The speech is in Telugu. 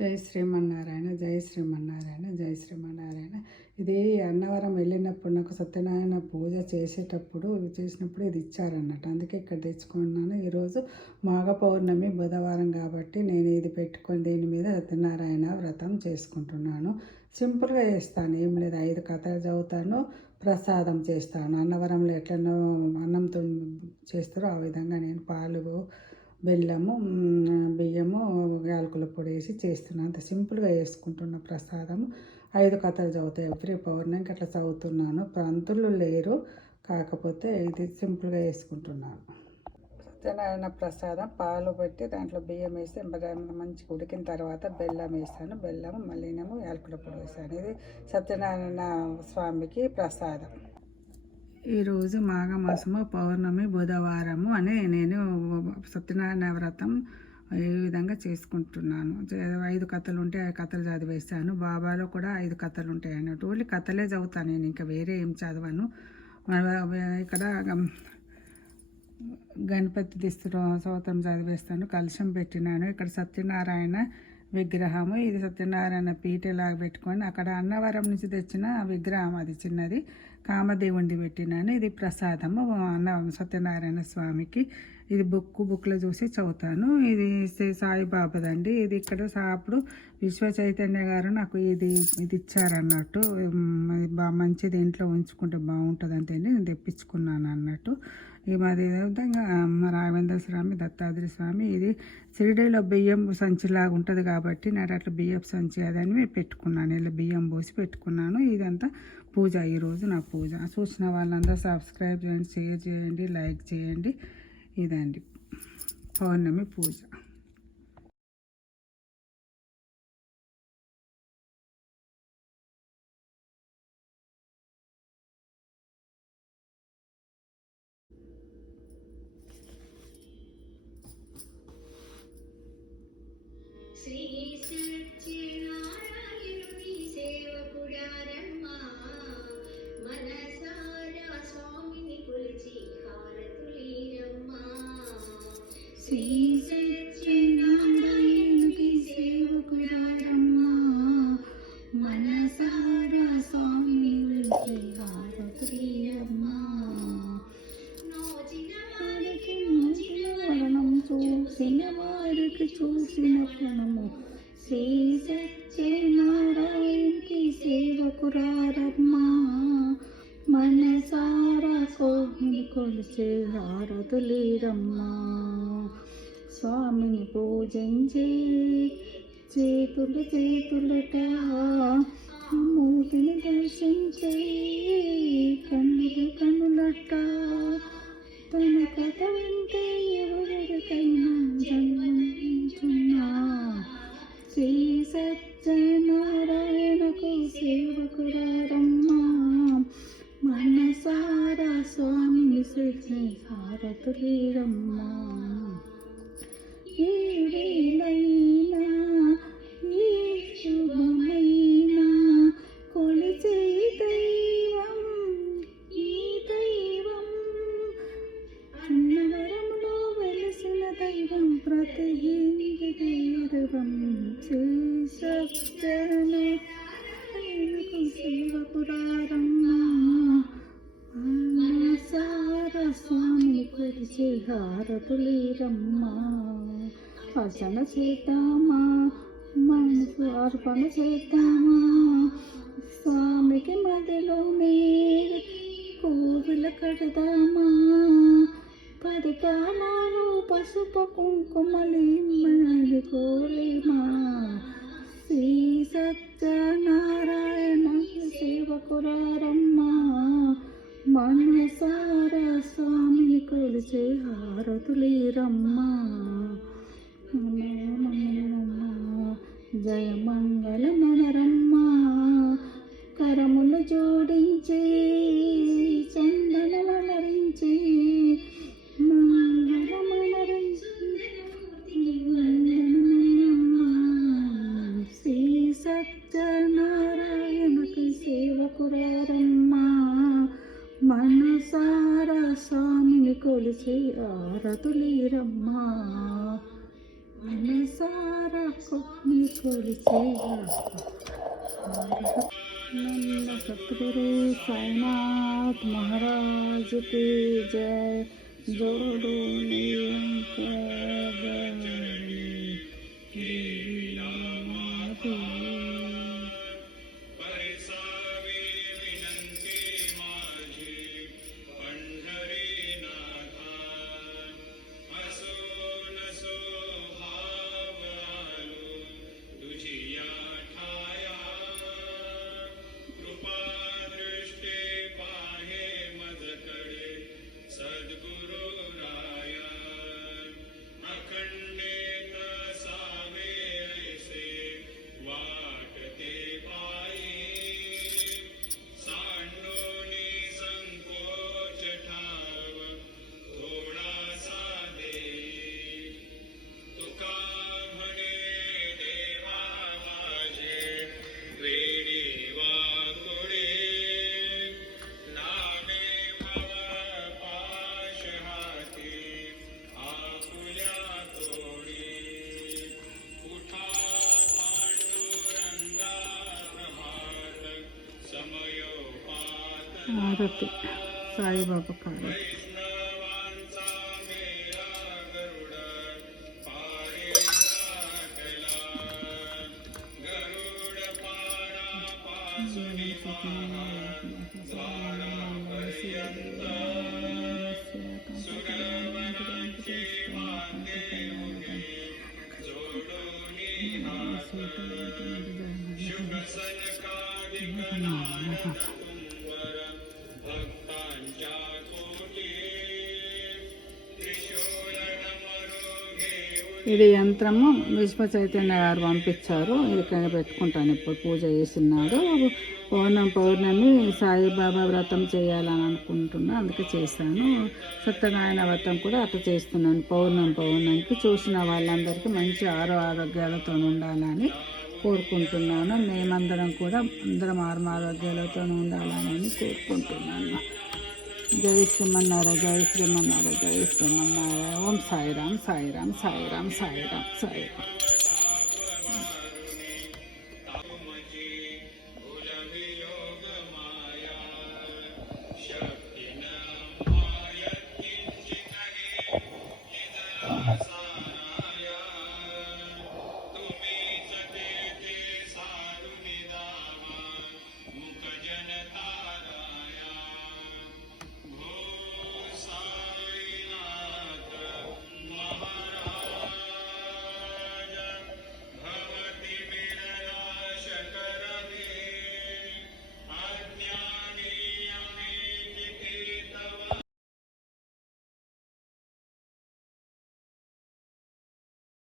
జై శ్రీమన్నారాయణ, జై శ్రీమన్నారాయణ, జై శ్రీమన్నారాయణ. ఇది అన్నవరం వెళ్ళినప్పుడు నాకు సత్యనారాయణ పూజ చేసినప్పుడు ఇది ఇచ్చారన్నట్టు, అందుకే ఇక్కడ తెచ్చుకున్నాను. ఈరోజు మాఘ పౌర్ణమి బుధవారం కాబట్టి నేను ఇది పెట్టుకొని దీని మీద సత్యనారాయణ వ్రతం చేసుకుంటున్నాను. సింపుల్గా చేస్తాను, ఏం లేదు. 5 కథలు చదువుతాను, ప్రసాదం చేస్తాను. అన్నవరంలో ఎట్లనో అన్నంతో చేస్తారో ఆ విధంగా నేను పాలు, బెల్లము, బియ్యము, యాలకుల పొడి వేసి చేస్తున్నాను. అంత సింపుల్గా చేసుకుంటున్న ప్రసాదము. 5 కథలు చదువుతాయి ఎవ్రీ పౌర్ణమికి అట్లా చదువుతున్నాను. పంతులు లేరు, కాకపోతే ఇది సింపుల్గా వేసుకుంటున్నాను. సత్యనారాయణ ప్రసాదం పాలు పెట్టి దాంట్లో బియ్యం వేసి మంచిగా ఉడికిన తర్వాత బెల్లం వేసాను. బెల్లం మళ్ళీనేమో యాలకుల పొడి వేసాను. ఇది సత్యనారాయణ స్వామికి ప్రసాదం. ఈరోజు మాఘమాసము పౌర్ణమి బుధవారము అని నేను సత్యనారాయణ వ్రతం ఈ విధంగా చేసుకుంటున్నాను. 5 కథలు ఉంటే 5 కథలు చదివేస్తాను. బాబాలో కూడా 5 కథలు ఉంటాయి అన్నట్టు. ఓన్లీ కథలే చదువుతాను నేను, ఇంకా వేరే ఏం చదవను. ఇక్కడ గణపతి స్తోత్రం చదివేస్తాను. కలశం పెట్టినాను. ఇక్కడ సత్యనారాయణ విగ్రహము, ఇది సత్యనారాయణ పీటలాగా పెట్టుకొని అక్కడ అన్నవరం నుంచి తెచ్చిన విగ్రహం, అది చిన్నది కామదేవుండి పెట్టినాను. ఇది ప్రసాదము సత్యనారాయణ స్వామికి. ఇది బుక్లో చూసి చదువుతాను. ఇది సాయిబాబాదండి. ఇది ఇక్కడ అప్పుడు విశ్వ చైతన్య గారు నాకు ఇది ఇచ్చారన్నట్టు. మంచిది ఇంట్లో ఉంచుకుంటే బాగుంటుంది అంటే నేను తెప్పించుకున్నాను అన్నట్టు. ఈ మాది విధంగా రాఘవేంద్ర స్వామి, దత్తాత్రేయ స్వామి, ఇది షిరిడీలో బియ్యం సంచిలాగా ఉంటుంది కాబట్టి నాకు అట్లా బియ్యం సంచి అదని పెట్టుకున్నాను. ఇలా బియ్యం పోసి పెట్టుకున్నాను. ఇదంతా పూజ, ఈరోజు నా పూజ. చూసిన వాళ్ళందరూ సబ్స్క్రైబ్ చేయండి, షేర్ చేయండి, లైక్ చేయండి. ఇదండి పౌర్ణమి పూజ. శ్రీ సత్యనారాయణుని సేవకుడారమ్మా, మనసారా స్వామిని కొలిచి హారతులీరమ్మా. శ్రీ సత్యనారాయణుని సేవకుడారమ్మా, మనసారా స్వామిని కొలిచి హారతులీరమ్మా. చూసిన వారికి చూసిన ప్రణము. శ్రీ సత్యనారాయణకి సేవకురారమ్మా, మనసారా స్వామిని కొలిచే హారతులీరమ్మా. స్వామిని పూజించే చేతులట, మూర్తిని దర్శించే కన్నులట. తన కథ వింటే ఎవరికైనా జన్మించున్నా. శ్రీ సత్యనారాయణకు సేవకురారమ్మా, మనసారా స్వామిని చేసే హారతులీరమ్మా. ఏ వేళైనా ఏ శుభమైనా కొలిచే దైవం ఈ దైవం. అన్నవరంలో వెలిసిన దైవం ప్రతి దైవం. శ్రీ సత్యనారాయణకు సేవకురారమ్మా, మనసారా స్వామిని కొలిచే హారతులీరమ్మా. అర్చన చేద్దామా, మనసు అర్పణ చేద్దామా, స్వామికి మధ్యలోనే కోవిల కడదామా. 10 కాలాలు పసుపు కుంకుమలి కోరిమా. శ్రీ సత్యనారాయణ సేవకురారమ్మా, మనసారా స్వామిని కొలిచే హారతులీరమ్మా. జయ మంగళ మనరమ్మా. కరములు జోడించి చందనమలరించి శ్రీ సత్యనారాయణకి సేవకురారమ్మా, మనసారా స్వామిని కొలిచి హారతులీరమ్మా. మనసారా నీ కొలిచేగా नंद सतगुरु साईनाथ महाराज की जय। जोड़ो आरती साईबाबा का आरती। ఇది యంత్రము విశ్వ చైతన్య గారు పంపించారు. ఇది ఇక్కడ పెట్టుకుంటాను. ఇప్పుడు పూజ చేసినాడు. పౌర్ణమి సాయిబాబా వ్రతం చేయాలని అనుకుంటున్నా, అందుకే చేశాను. సత్యనారాయణ వ్రతం కూడా అట్లా చేస్తున్నాను. పౌర్ణమికి చూసిన వాళ్ళందరికీ మంచి ఆరోగ్యాలతో ఉండాలని కోరుకుంటున్నాను. మేమందరం కూడా అందరం ఆరోగ్యాలతో ఉండాలని కోరుకుంటున్నాను. జై శ్రీమన్నారాయణ, జై శ్రీమన్నారాయణ, జై శ్రీమన్నారాయణ. ఓం సాయిరామ్, సాయిరామ్, సాయిరామ్, సాయిరామ్, సాయిరామ్.